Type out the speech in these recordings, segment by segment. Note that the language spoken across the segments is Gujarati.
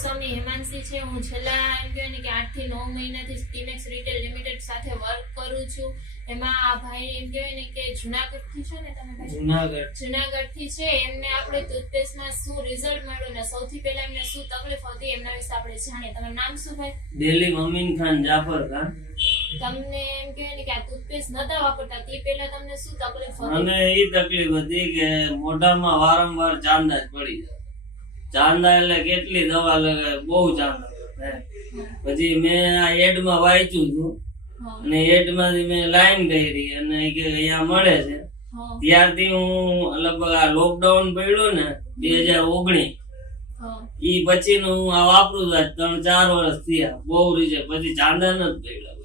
ગોસ્વામી હેમાંશી છે. હું છેલ્લા એમ કહેવાય ને કે 8 થી 9 મહિનાથી ટીમેક્સ રિટેલ લિમિટેડ સાથે વર્ક કરું છું. એમાં આ ભાઈ એમ કહેવાય ને કે જુનાગઢથી છે ને તમે ભાઈ? જુનાગઢથી છે. એમને આપણે ટૂથપેસ્ટમાં શું રિઝલ્ટ મળ્યું ને સૌથી પહેલા એમને શું તકલીફ હતી એમના વિશે આપણે જાણીએ. તમારું નામ શું ભાઈ? દિલ્હી મમીન ખાન જાફર ખાન. તમને એમ કહેવાય ને કે આ ટૂથપેસ્ટ નતા વાપરતા તે પહેલા તમને શું તકલીફ હતી? મને એ તકલીફ હતી કે મોઢામાં વારંવાર ચાંદા જ પડી જાય. ચાંદા એટલે કેટલી દવા લગાવે, બહુ ચાંદા પડે. પછી મેં આ એડમાં વાંચ્યું હતું અને એડમાંથી મેં લાઈન કરી અને કે અહીંયા મળે છે. ત્યારથી હું લગભગ આ લોકડાઉન પડ્યું ને 2019 ઈ પછીનું હું આ વાપરું છું. 3-4 વર્ષ થયા. બહુ રીઝે પછી ચાંદા નથી પડ્યા.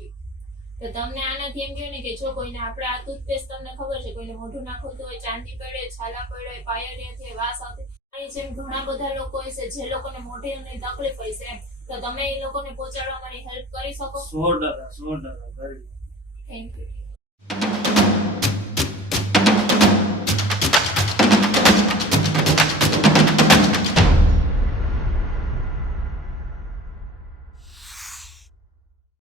તો તમને આનાથી એમ કહ્યું ને કે જો કોઈને આપણે આ ટૂથપેસ્ટ તમને ખબર છે કોઈને મોઢું નાખવું હોય, ચાંદી પડે, છાલા પડે, પાયરિયાથી વાસ આવતી, જેમ ઘણા બધા લોકો હોય છે જે લોકોને મોઢાની તકલીફ હોય છે, તો તમે એ લોકોને પહોંચાડવા મારી હેલ્પ કરી શકો? 100% કરી. Thank you.